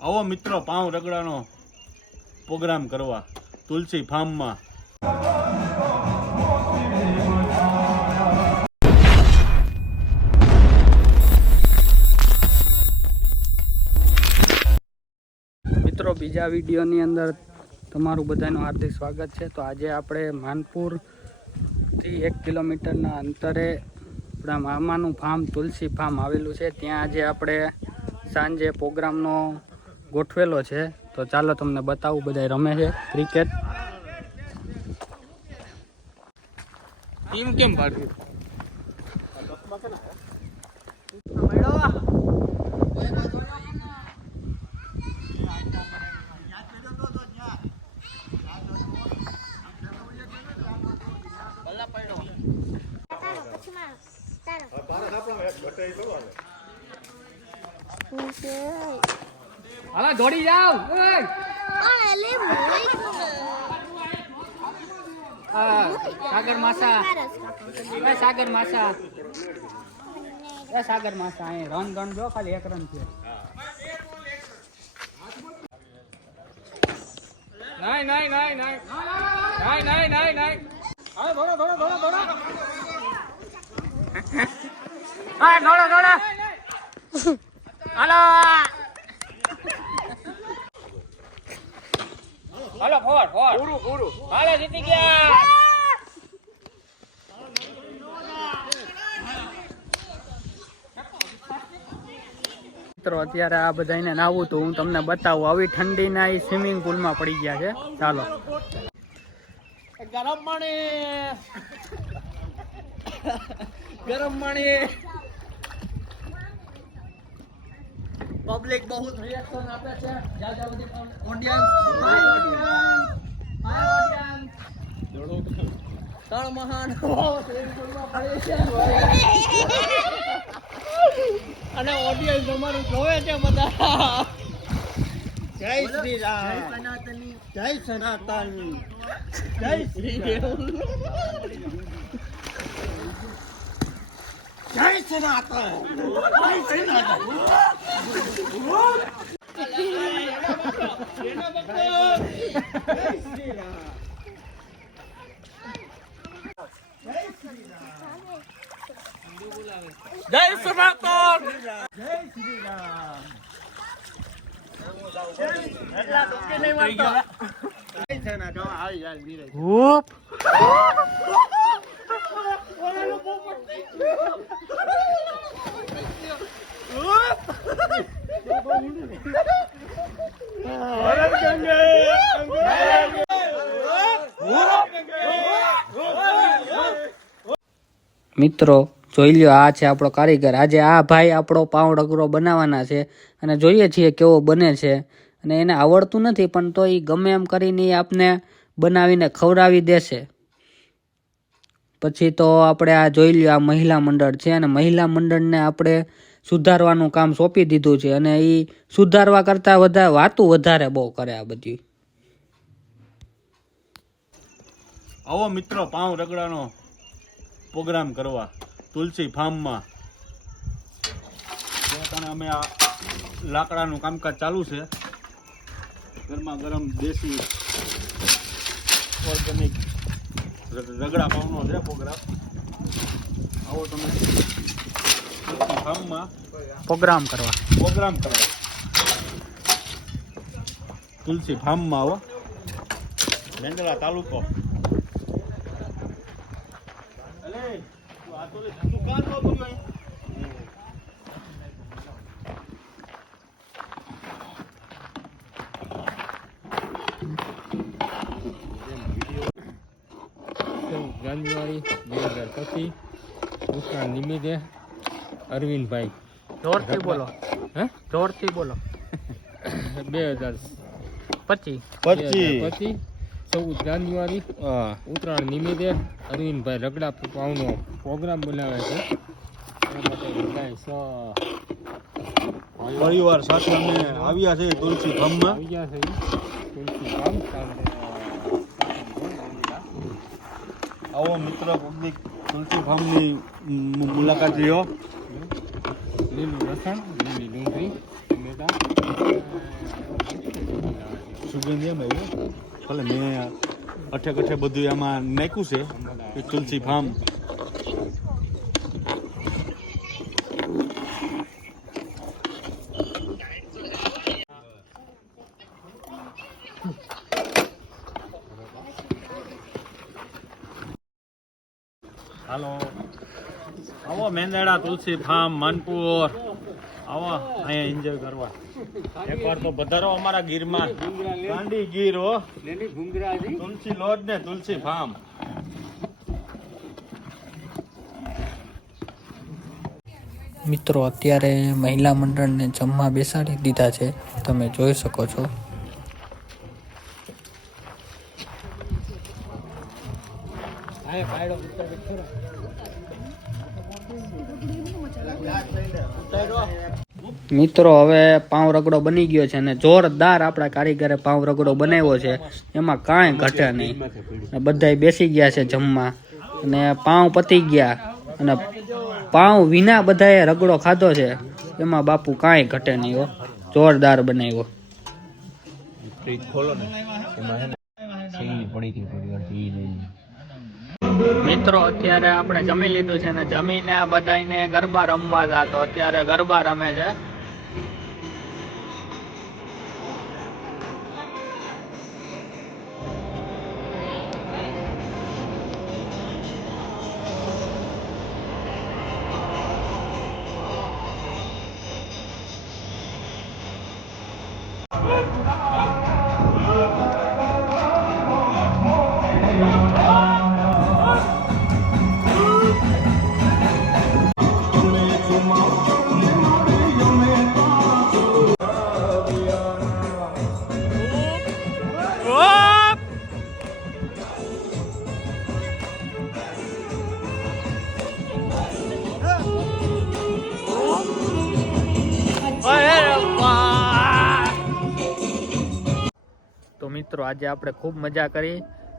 આવો મિત્રો પાઉં રગડાનો પ્રોગ્રામ કરવા તુલસી ફાર્મમાં. મિત્રો બીજા વિડીયોની અંદર તમારું બધાનું હાર્દિક સ્વાગત છે. તો આજે આપણે માનપુરથી એક કિલોમીટરના અંતરે આપણા મામાનું ફાર્મ, તુલસી ફાર્મ આવેલું છે. ત્યાં આજે આપણે સાંજે પ્રોગ્રામનો ગોઠવેલો છે. તો ચાલો તમને બતાવું બધા રમે છે ક્રિકેટ. ટીમ કેમ પાડવી હાલો, દોડી જાવ સાગર માસા. એ સાગર માસા. એ સાગર માસા, અહીં રન રન જો ખાલી એક રન છે. નહીં નહીં નહીં નહીં નહીં નહીં નહીં નહીં હા દોડો દોડો દોડો દોડો હા દોડો દોડો. હાલો. હાલો ફોર ફોર પૂરું પૂરું. હાલો જીતી ગયા. મિત્રો અત્યારે આ બધા ને નાવું તો હું તમને બતાવું. આવી ઠંડીના એ સ્વિમિંગ પુલમાં પડી ગયા છે. ચાલો. ગરમ પાણી. ગરમ પાણી. પબ્લિક બહુ રિએક્શન આપે છે. જ્યાં જ્યાં બધી ઓડિયન્સ ત્રણ મહાન. અને ઓડિયન્સ અમારું જોવે છે બધા. જય શ્રી રામ. જય સનાતન. જય શ્રી દેવ જય સનાતન. જય સનાતન. જય સનાતન. જય શ્રી રામ. એટલા તો કે નહીં વાળતો જય સનાતન આવી જાય નીરજ હૂપ મિત્રો, જોઈ લ્યો, આ છે આપણો કારીગર. આજે આ ભાઈ આપણો પાઉં ડગરો બનાવવાના છે અને જોઈએ છીએ કેવો બને છે. અને એને આવડતું નથી, પણ તો એ ગમે એમ કરીને આપને બનાવીને ખવડાવી દેશે. પછી તો આપણે આ જોઈ લ્યો, આ મહિલા મંડળ છે અને મહિલા મંડળને આપણે સુધારવાનું કામ સોંપી દીધું છે અને એ સુધારવા કરતાં વધારે, વાતું વધારે બહુ કરે આ બધી. આવો મિત્રો, પાઉં રગડાનો પ્રોગ્રામ કરવા, તુલસી ફાર્મમાં. કારણે અમે આ લાકડાનું કામકાજ ચાલુ છે. ગરમા ગરમ દેશી ઓર્ગેનિક રગડા પાઉંનો છે પ્રોગ્રામ આવો તમે. તુલસી ફાર્મમાં પ્રોગ્રામ કરવા. પ્રોગ્રામ કરવા. તુલસી ફાર્મમાં આવો. લેંડલા તાલુકો અલે તું આ તો દુકાન નો તું અહીં જાન્યુઆરી હજાર ઉત્તરાયણ નિમિત્તે અરવિંદભાઈ. જોરથી બોલો. હે? જોરથી બોલો. બે હજાર પચી પચી પચીસ ચૌદ જાન્યુઆરી ઉત્તરાયણ નિમિત્તે અરવિંદભાઈ રગડા પાવનો પ્રોગ્રામ બનાવે છે. પરિવાર સાથે અમે આવ્યા છે તુલસી ધામમાં આવ્યા છે તુલસી પામ સાંજે આવો મિત્ર, પબ્લિક, તુલસી ફાર્મની મુલાકાત લ્યો. લીલું લસણ લીલી ડુંગળી ટમેટા સુગંધ એમ આવ્યું. ભલે મેં અઠે કઠે બધું એમાં નાખ્યું છે તુલસી ફાર્મ. હાલો. આવો મેંદાડા તુલસી ફાર્મ માનપુર. આવો અહીંયા એન્જોય કરવા. એકવાર તો વધારો અમારા ગીરમાં. ગાંડી ગીર હો. તુલસી લોજ ને તુલસી ફાર્મ. મિત્રો અત્યારે મહિલા મંડળને જમવા બેસાડી દીધા છે. તમે જોઈ શકો છો. મિત્રો હવે પાઉં રગડો બની ગયો છે અને જોરદાર આપણા કારીગરે પાવ રગડો બનાવ્યો છે. એમાં કાંઈ ઘટે નહીં. બધા બેસી ગયા છે જમવા. અને પાઉં પતી ગયા. અને પાઉં વિના બધાએ રગડો ખાધો છે. એમાં બાપુ કાંઈ ઘટે નહીં હો. જોરદાર બનાવ્યો. ફ્રીજ ખોલો ને. મિત્રો, અત્યારે આપણે જમી લીધું છે ને જમીને બધાને ગરબા રમવા જતો. અત્યારે ગરબા રમે છે. મિત્રો, આજે આપણે ખૂબ મજા કરી.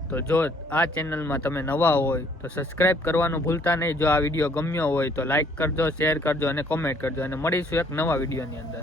તો જો આ ચેનલમાં તમે નવા હોય, તો સબસ્ક્રાઇબ કરવાનું ભૂલતા નહીં. જો આ વીડિયો ગમ્યો હોય, તો લાઇક કરજો, શેર કરજો અને કોમેન્ટ કરજો. અને મળીશું એક નવા વિડીયોની અંદર.